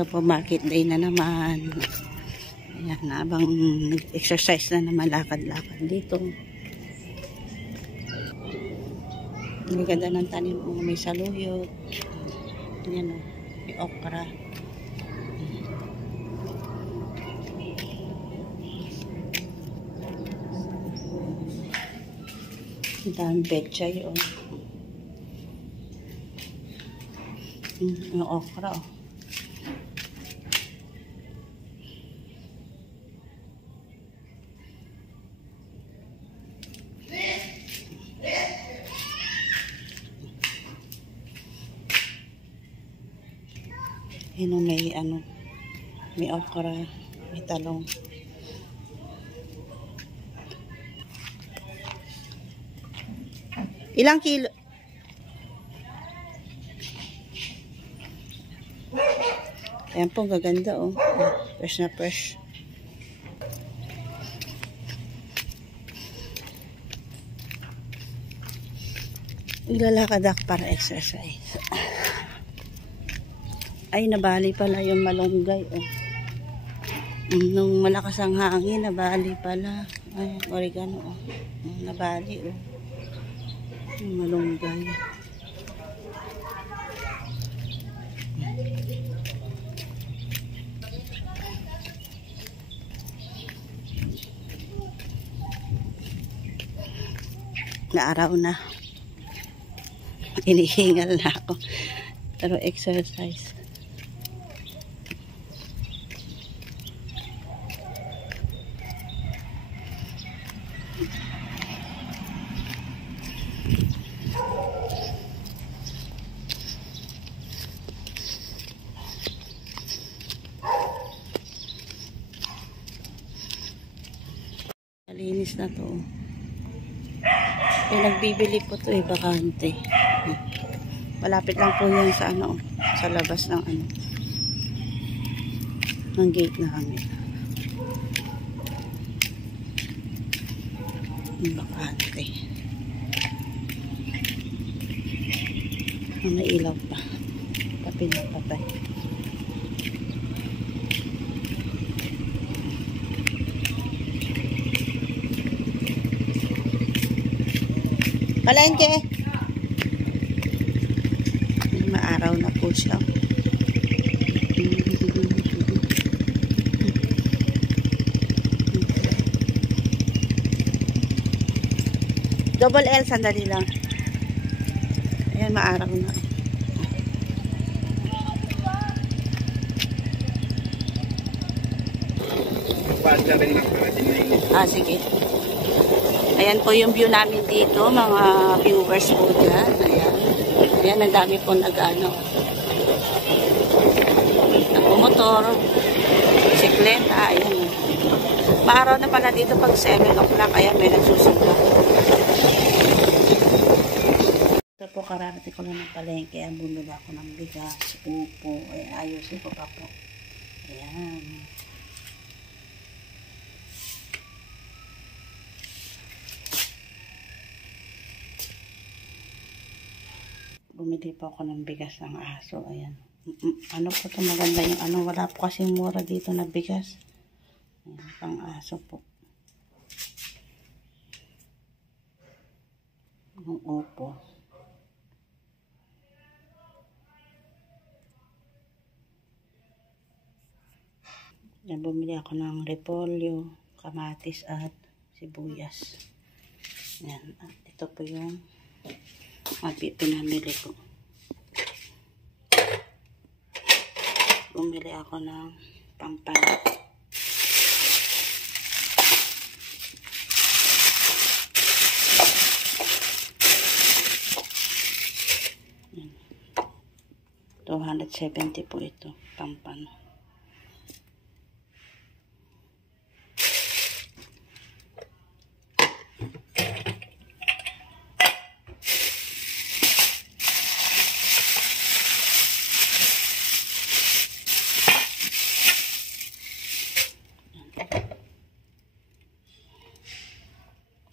Ito po, market day na naman. Ayan, habang nag-exercise na naman, lakad-lakad dito. Ang ganda ng tanim mo, may saluyot. Ayan o, may okra. Ang daming betchay o. Yung okra o. Yun o, may okra, may talong. Ilang kilo? Ayan po, gaganda oh. Fresh na fresh. Naglalakad ako para exercise. Ay, nabali pala yung malunggay oh. Nung malakas ang hangin, nabali pala. Ay, oregano oh. Nabali oh. Yung malunggay. Naaraw na. Inihingal na ako. Pero exercise. Malinis na to. Nagbibili po to bakante. Malapit lang po yan sa sa labas ng ng gate namin. Bakante. May ilaw pa. Tapin na patay. Palengke. Maaraw na po siya. Double L, sandali lang. Ayan, maaraw na. Sige. Ayan po yung view namin dito, mga viewers po dyan. Ayan. Ayan, ang dami po nagpumotor, bisikleta, ayan. Maaraw na pala dito pag 7 o'clock, ayan, may nagsusuka. Ito po, kararating ko lang ng palengke. Ayan, bumili ako ng bigas, upo, ayan, ayusin ko pa po. Ayan. Bumili po ako ng bigas ng aso. Ayan. Ano po ito? Maganda yung wala po kasi mura dito na bigas. Ayan, pang aso po. Yung upo. Ayan, bumili ako ng repolyo, kamatis at sibuyas. Ayan. At ito po yung pinamili ko. Bumili ako ng pampalot. $270 po ito, pampano.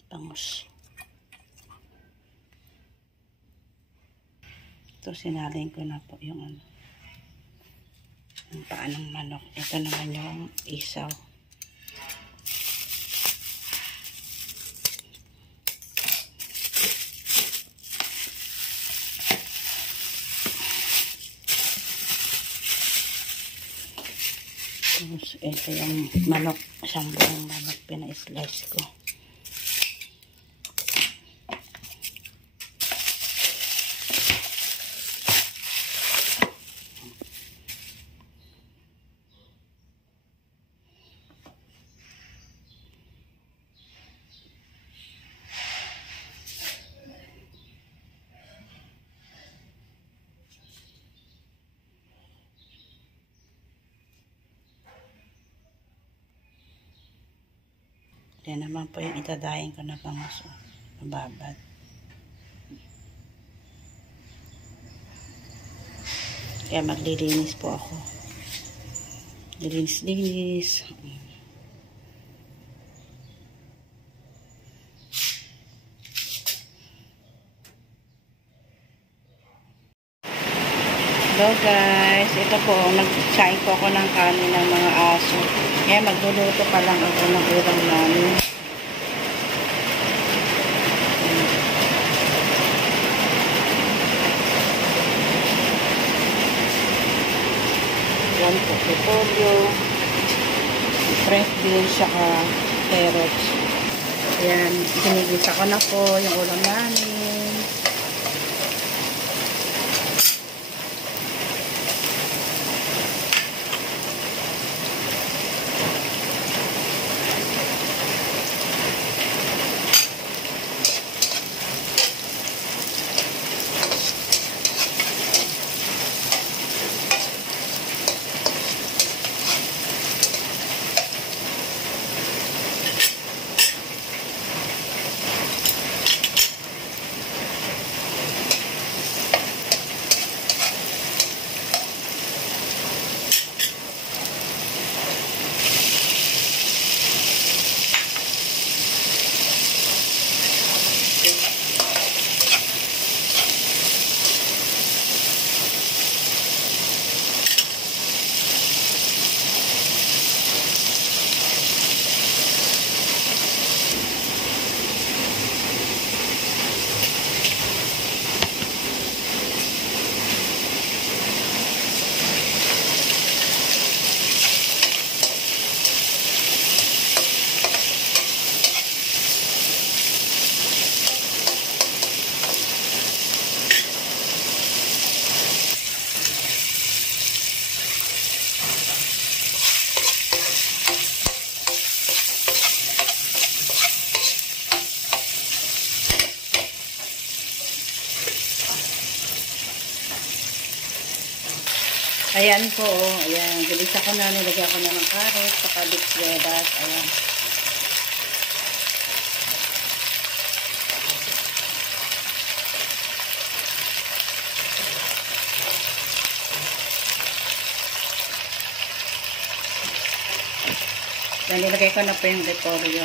Bangus. Ito, sinalin ko na po yung Ang paa ng manok. Ito naman yung isaw. Tapos ito yung manok. Isang buong manok pina-slice ko. Yan naman po yung itadayin ko na bangus. Mababad. Kaya maglilinis po ako. Linis-linis. Hello guys. Ito po, nag-sain po ako ng kanin ng mga aso. Kaya magluluto pa lang ako ng ulam namin. Yan po, repolyo, fresh beans, saka carrots. Ayan, ginigisa ko na po yung ulam namin. Ayan po, ayan. Gilisa ko na, nilagyan ko na ng carrot, saka bitswedas, ayan. Ayan, nilagay ko na po yung repolyo.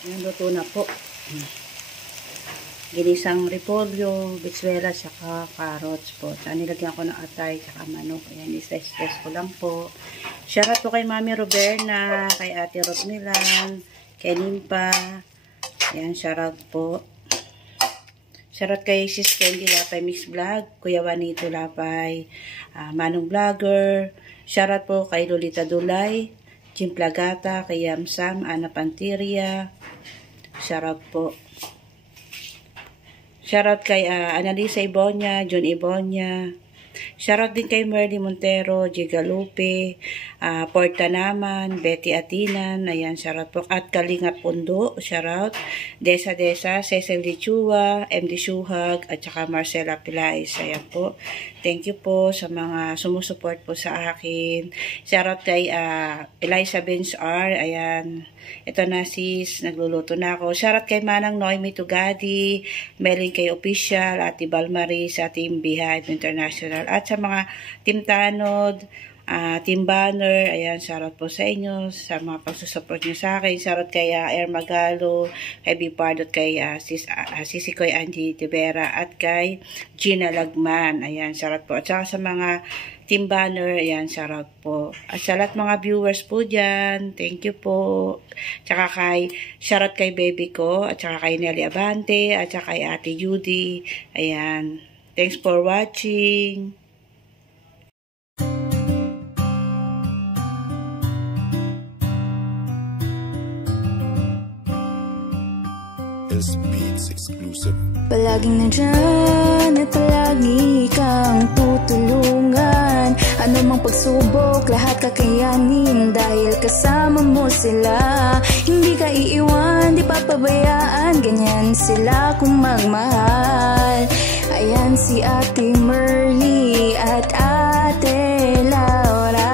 Ayan, luto na po. Ginisang repolyo, bitswela, saka carrots po. Saka nilagyan ko ng atay, saka manok. Ayan, isa-stress ko lang po. Shoutout po kay Mami Roberna, kay Ate Rosmilan, kay Limpa. Ayan, shoutout po. Shoutout kay Sis Candy Lapay Mix Vlog, Kuya Juanito Lapay, Manong Vlogger. Shoutout po kay Lolita Dulay, Jim Plagata, kay Yamsam, Ana Pantiria. Shoutout po. Shoutout kay Annalisa Ibonya, John Ibonya, Shoutout din kay Merly Montero, Gigalupe, Porta naman, Betty Atinan, ayan, shoutout po. At Kalingap Pundo, shoutout. Desa, Cecil Dichua, MD Shuhag, at saka Marcela Pilais, ayan po. Thank you po sa mga sumusuport po sa akin. Shoutout kay Eliza Benz R, ayan. Ito na sis, nagluluto na ako. Shoutout kay Manang Noemi Tugadi, Melin kay Official, Ate Balmarie sa Team Behind International, at sa mga Team Tanod, Team Banner, ayan, shoutout po sa inyo, sa mga pagsusupport nyo sa akin. Shoutout kay Air Magalo, kay Bipardot, kay Sisi Koy Angie Tibera, at kay Gina Lagman, ayan, shoutout po. At saka sa mga Team Banner, ayan, shoutout po. At sa lahat mga viewers po dyan, thank you po. Tsaka shoutout kay baby ko, at saka kay Nelly Abante, at saka kay Ate Judy, ayan. Thanks for watching. Beats exclusive. Palaging nandyan at palagi kang tutulungan. Ano mang pagsubok, lahat kakayanin dahil kasama mo sila. Hindi ka iiwan, di papabayaan, ganyan sila kung magmahal. Ayan si Ate Merly at Ate Laura.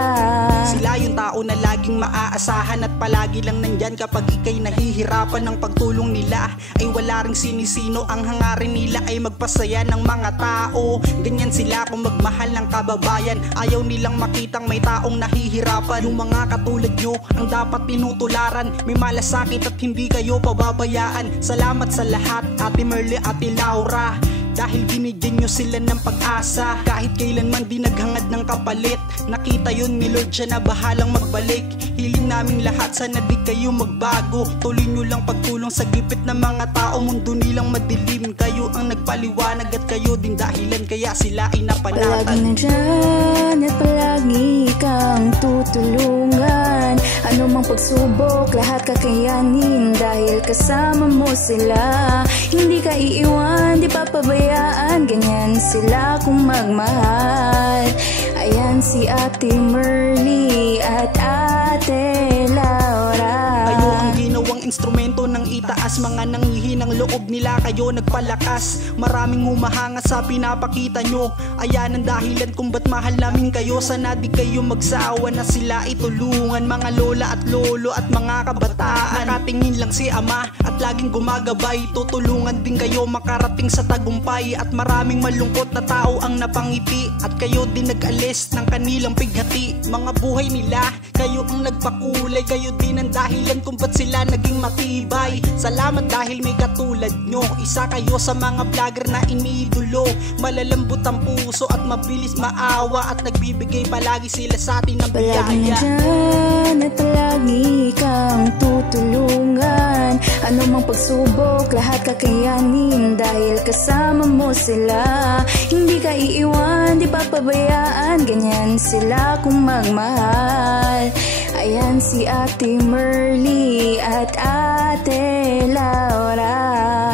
Sila yung tao na laging maaasahan at palagi lang nandyan kapag ika'y nahihirapan. Ng pagtulong nila ay wala ring sinisino. Ang hangarin nila ay magpasaya ng mga tao. Ganyan sila kung magmahal ng kababayan. Ayaw nilang makitang may taong nahihirapan. Yung mga katulad nyo ang dapat tinutularan. May malasakit at hindi kayo pababayaan. Salamat sa lahat, Ate Merly, Ate Laura, dahil binigyan nyo sila ng pag-asa. Kahit kailanman di naghangad ng kapalit, nakita yun ni Lord, siya na bahalang magbalik. Hiling naming lahat, sana di kayo magbago. Tuloy nyo lang pagtulong sa gipit ng mga tao. Mundo nilang madilim, kayo ang nagpaliwanag at kayo din dahilan kaya sila ay napanatan. Palaging nandyan at palagi kang tutulungan. Ano mang pagsubok, lahat kakayanin dahil kasama mo sila. Hindi ka iiwan, di papabayaan, ganyan sila kung magmahal. Ayan si Ate Merly at Ate Laura. Kayo ang ginawang instrumento ng itaas. Mga nanghihinang loob nila, kayo nagpalakas. Maraming humahanga sa pinapakita nyo. Ayan ang dahilan kung ba't mahal namin kayo. Sana di kayo magsawa na sila itulungan. Mga lola at lolo at mga kabataan, nakatingin lang si ama at laging gumagabay. Tutulungan din kayo makarating sa tagumpay. At maraming malungkot na tao ang napangiti at kayo din nag-alis ng kanilang pighati. Mga buhay nila, kayo ang nagpakulay. Kayo din ang dahilan kung ba't sila naging matibay. Salamat dahil may katulad nyo. Isa kayo sa mga vlogger na iniidolo. Malalambot ang puso at mabilis maawa, at nagbibigay palagi sila sa atin ng biyaya. Palaging nandyan at palagi kang tutulungan. Ano mang pagsubok, lahat kakayanin dahil kasama mo sila. Hindi ka iiwan, di papabayaan, ganyan sila kung magmahal. Ayan si Ate Merly at Ate Laura.